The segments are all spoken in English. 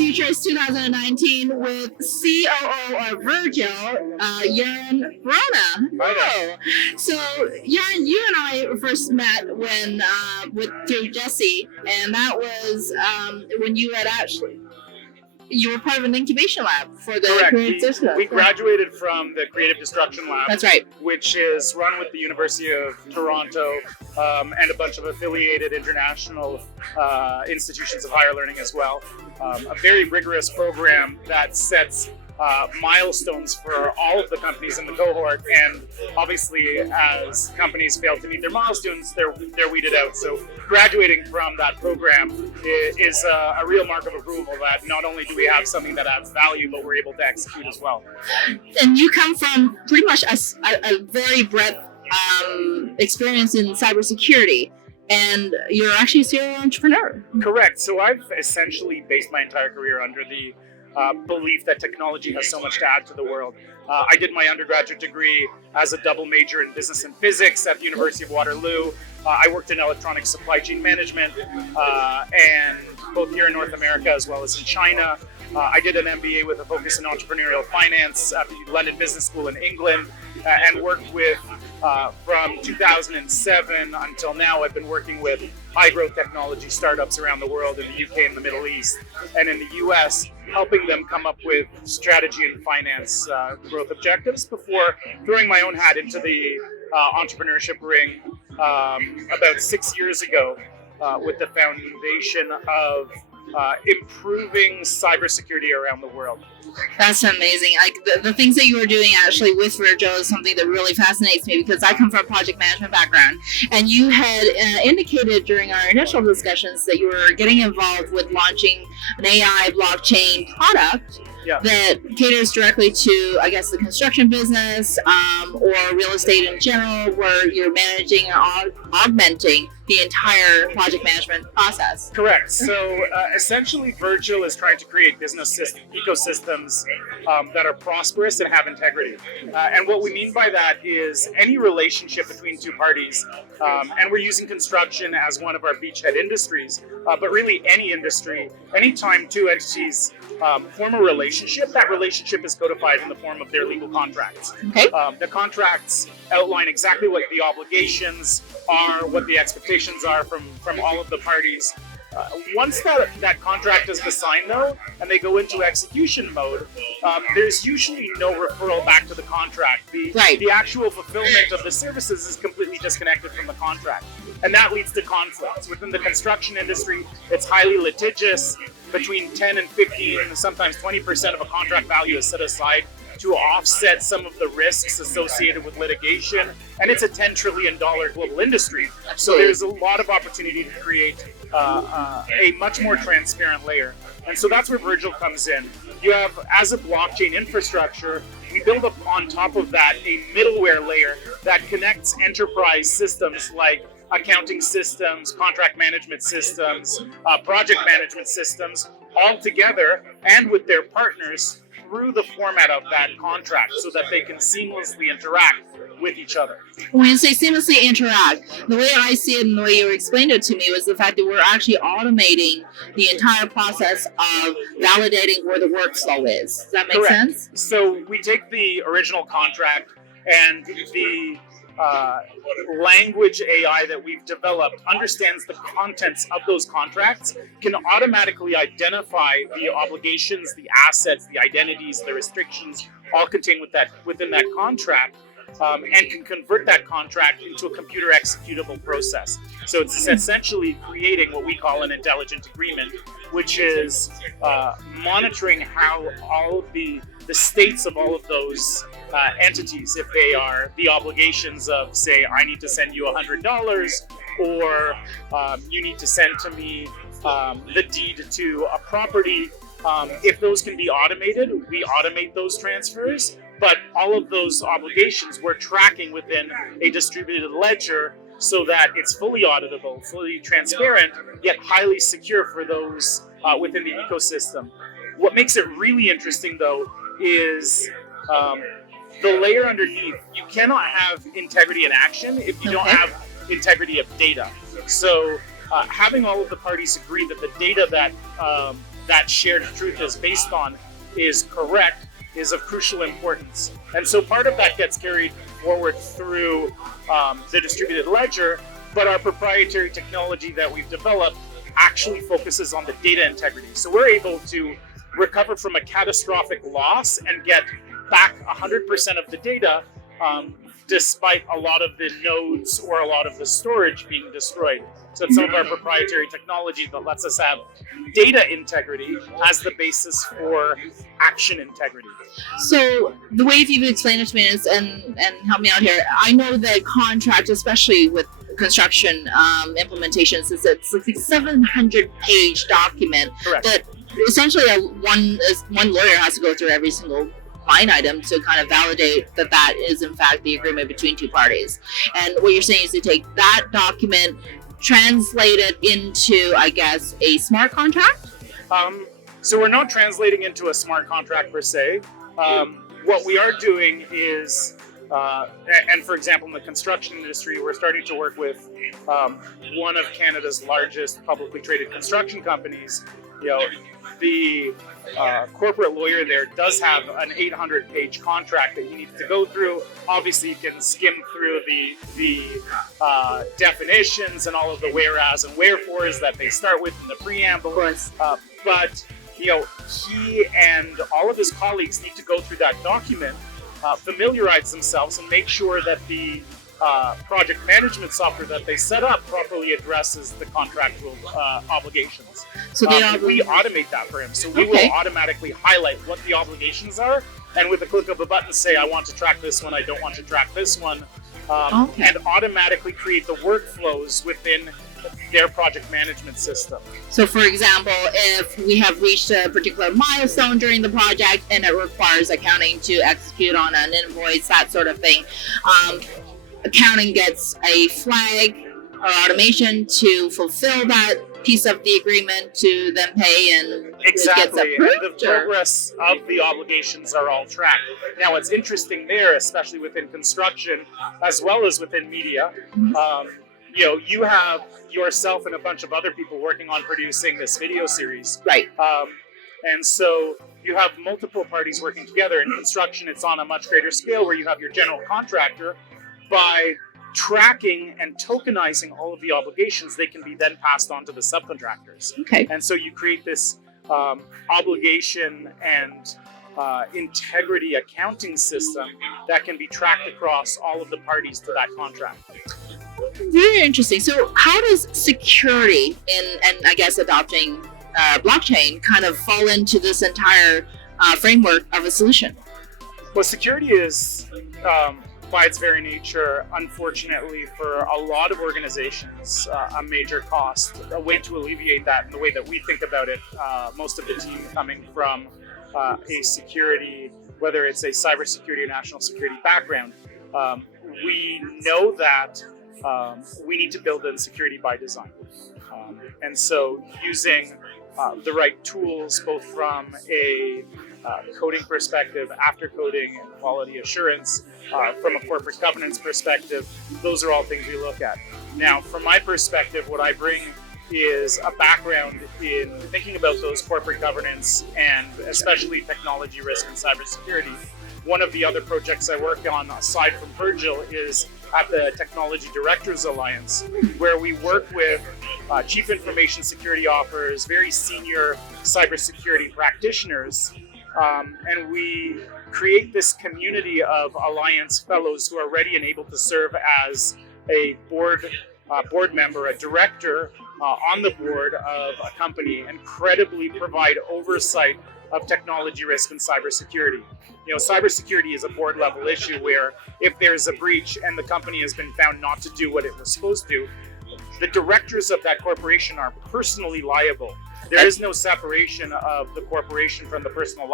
Futurist 2019 with COO of Virgil, Yaron Vorona. Hello. So, Yaron, you and I first met when through Jesse, and that was when you had you were part of an incubation lab for the creative system. We graduated from the Creative Destruction Lab. That's right. Which is run with the University of Toronto and a bunch of affiliated international institutions of higher learning as well. A very rigorous program that sets milestones for all of the companies in the cohort, and obviously as companies fail to meet their milestones, they're weeded out. So graduating from that program is a real mark of approval that not only do we have something that adds value, but we're able to execute as well. And you come from pretty much a very breadth experience in cybersecurity, and you're actually a serial entrepreneur. Correct. So I've essentially based my entire career under the belief that technology has so much to add to the world. I did my undergraduate degree as a double major in business and physics at the University of Waterloo. I worked in electronic supply chain management, and both here in North America as well as in China. I did an MBA with a focus in entrepreneurial finance at the London Business School in England, and worked with, from 2007 until now, I've been working with high growth technology startups around the world in the UK and the Middle East, and in the US, helping them come up with strategy and finance growth objectives before throwing my own hat into the entrepreneurship ring about 6 years ago with the foundation of improving cybersecurity around the world. That's amazing. Like the things that you were doing actually with Virgil is something that really fascinates me, because I come from a project management background, and you had indicated during our initial discussions that you were getting involved with launching an AI blockchain product that caters directly to, I guess, the construction business or real estate in general, where you're managing and augmenting the entire project management process. Correct. So essentially, Virgil is trying to create business ecosystems that are prosperous and have integrity. And what we mean by that is any relationship between two parties, and we're using construction as one of our beachhead industries, but really any industry, anytime two entities form a relationship, that relationship is codified in the form of their legal contracts. Okay. The contracts outline exactly what the obligations are, what the expectations are from all of the parties. Once that contract is signed, though, and they go into execution mode, there's usually no referral back to the contract. The actual fulfillment of the services is completely disconnected from the contract. And that leads to conflicts. Within the construction industry, it's highly litigious. Between 10 and 15, sometimes 20% of a contract value is set aside to offset some of the risks associated with litigation. And it's a $10 trillion global industry. So there's a lot of opportunity to create a much more transparent layer. And so that's where Virgil comes in. You have, as a blockchain infrastructure, we build up on top of that a middleware layer that connects enterprise systems like accounting systems, contract management systems, project management systems, all together and with their partners through the format of that contract so that they can seamlessly interact with each other. When you say seamlessly interact, the way I see it and the way you explained it to me was the fact that we're actually automating the entire process of validating where the workflow is. Does that make sense? So we take the original contract, and the language AI that we've developed understands the contents of those contracts, can automatically identify the obligations, the assets, the identities, the restrictions, all contained within that contract, and can convert that contract into a computer executable process. So it's essentially creating what we call an intelligent agreement, which is monitoring how all of the states of all of those entities, if they are the obligations of, say, I need to send you $100, or you need to send to me the deed to a property. If those can be automated, we automate those transfers, but all of those obligations we're tracking within a distributed ledger so that it's fully auditable, fully transparent, yet highly secure for those within the ecosystem. What makes it really interesting, though, is the layer underneath. You cannot have integrity in action if you don't have integrity of data. So having all of the parties agree that the data that that shared truth is based on is correct is of crucial importance. And so part of that gets carried forward through the distributed ledger, but our proprietary technology that we've developed actually focuses on the data integrity. So we're able to recover from a catastrophic loss and get back 100% of the data, despite a lot of the nodes or a lot of the storage being destroyed. So it's some of our proprietary technology that lets us have data integrity as the basis for action integrity. So the way you've explained it to me is, and help me out here, I know that contract, especially with construction implementations, is it's like a 700-page document. Correct. That essentially one lawyer has to go through every single line item to kind of validate that that is in fact the agreement between two parties. And what you're saying is to take that document, translate it into, I guess, a smart contract? So we're not translating into a smart contract per se. What we are doing is, and for example, in the construction industry, we're starting to work with one of Canada's largest publicly traded construction companies. The corporate lawyer there does have an 800-page contract that he needs to go through. Obviously, you can skim through the definitions and all of the whereas and wherefores that they start with in the preamble. But he and all of his colleagues need to go through that document, familiarize themselves, and make sure that the project management software that they set up properly addresses the contractual obligations. So we automate that for him. So we will automatically highlight what the obligations are, and with the click of a button say, I want to track this one, I don't want to track this one, and automatically create the workflows within their project management system. So for example, if we have reached a particular milestone during the project and it requires accounting to execute on an invoice, that sort of thing, accounting gets a flag or automation to fulfill that piece of the agreement to then pay, and exactly. It gets approved, and the progress of the obligations are all tracked. Now, what's interesting there, especially within construction as well as within media, you have yourself and a bunch of other people working on producing this video series. Right. And so you have multiple parties working together. In construction, it's on a much greater scale where you have your general contractor. By tracking and tokenizing all of the obligations, they can be then passed on to the subcontractors. Okay. And so you create this obligation and integrity accounting system that can be tracked across all of the parties to that contract. Very interesting. So how does security and I guess adopting blockchain kind of fall into this entire framework of a solution? Well, security is, by its very nature, unfortunately for a lot of organizations, a major cost. A way to alleviate that, in the way that we think about it, most of the team coming from a security, whether it's a cybersecurity or national security background, we know that we need to build in security by design. And so using the right tools, both from a coding perspective, after coding and quality assurance, from a corporate governance perspective, those are all things we look at. Now, from my perspective, what I bring is a background in thinking about those corporate governance and especially technology risk and cybersecurity. One of the other projects I work on, aside from Virgil, is at the Technology Directors Alliance, where we work with chief information security officers, very senior cybersecurity practitioners, and we create this community of Alliance fellows who are ready and able to serve as a board member, a director on the board of a company, and credibly provide oversight of technology risk and cybersecurity. Cybersecurity is a board level issue where if there's a breach and the company has been found not to do what it was supposed to, the directors of that corporation are personally liable. There is no separation of the corporation from the personal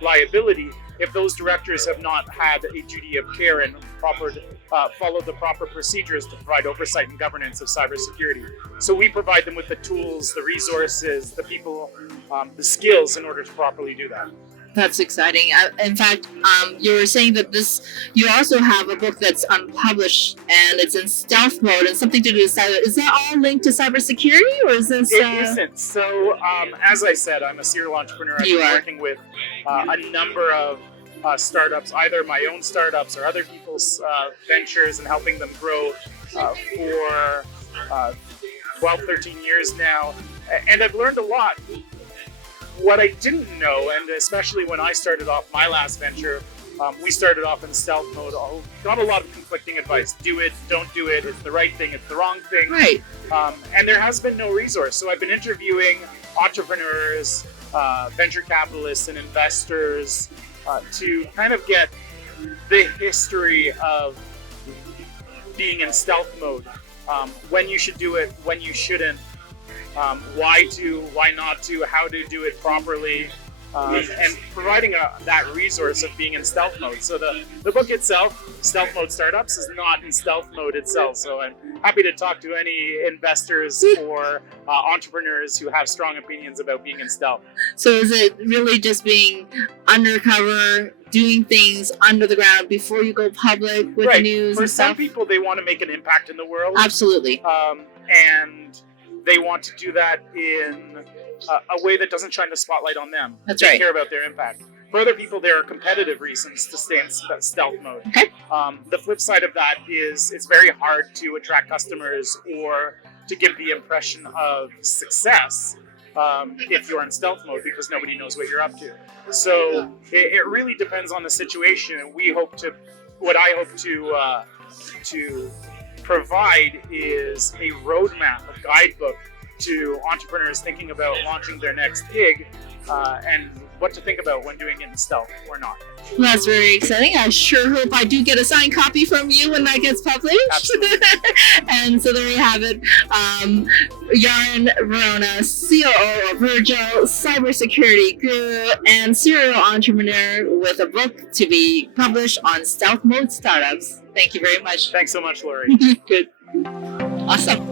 liability if those directors have not had a duty of care and followed the proper procedures to provide oversight and governance of cybersecurity. So we provide them with the tools, the resources, the people, the skills in order to properly do that. That's exciting. In fact, you were saying that you also have a book that's unpublished and it's in stealth mode and something to do with cyber. Is that all linked to cybersecurity, or is this? It isn't. So, as I said, I'm a serial entrepreneur. I've been working with a number of startups, either my own startups or other people's ventures, and helping them grow for 12, 13 years now. And I've learned a lot. What I didn't know, and especially when I started off my last venture, we started off in stealth mode. Got a lot of conflicting advice. Do it, don't do it. It's the right thing, it's the wrong thing. Right. And there has been no resource. So I've been interviewing entrepreneurs, venture capitalists, and investors to kind of get the history of being in stealth mode. When you should do it, when you shouldn't. Why to, why not to, how to do it properly, and providing that resource of being in stealth mode. So the book itself, Stealth Mode Startups, is not in stealth mode itself. So I'm happy to talk to any investors or entrepreneurs who have strong opinions about being in stealth. So is it really just being undercover, doing things under the ground before you go public with the news For and stuff? some people, they want to make an impact in the world. Absolutely. And they want to do that in a way that doesn't shine the spotlight on them. That's they right. care about their impact. For other people, there are competitive reasons to stay in stealth mode. Okay. The flip side of that is it's very hard to attract customers or to give the impression of success if you're in stealth mode, because nobody knows what you're up to. So it really depends on the situation. And what I hope to provide is a roadmap, a guidebook to entrepreneurs thinking about launching their next gig, and what to think about when doing it in stealth or not. Well, that's very exciting. I sure hope I do get a signed copy from you when that gets published. Absolutely. And so there you have it. Yaron Vorona, COO of Virgil, cybersecurity guru, and serial entrepreneur with a book to be published on Stealth Mode Startups. Thank you very much. Thanks so much, Lori. Good. Awesome.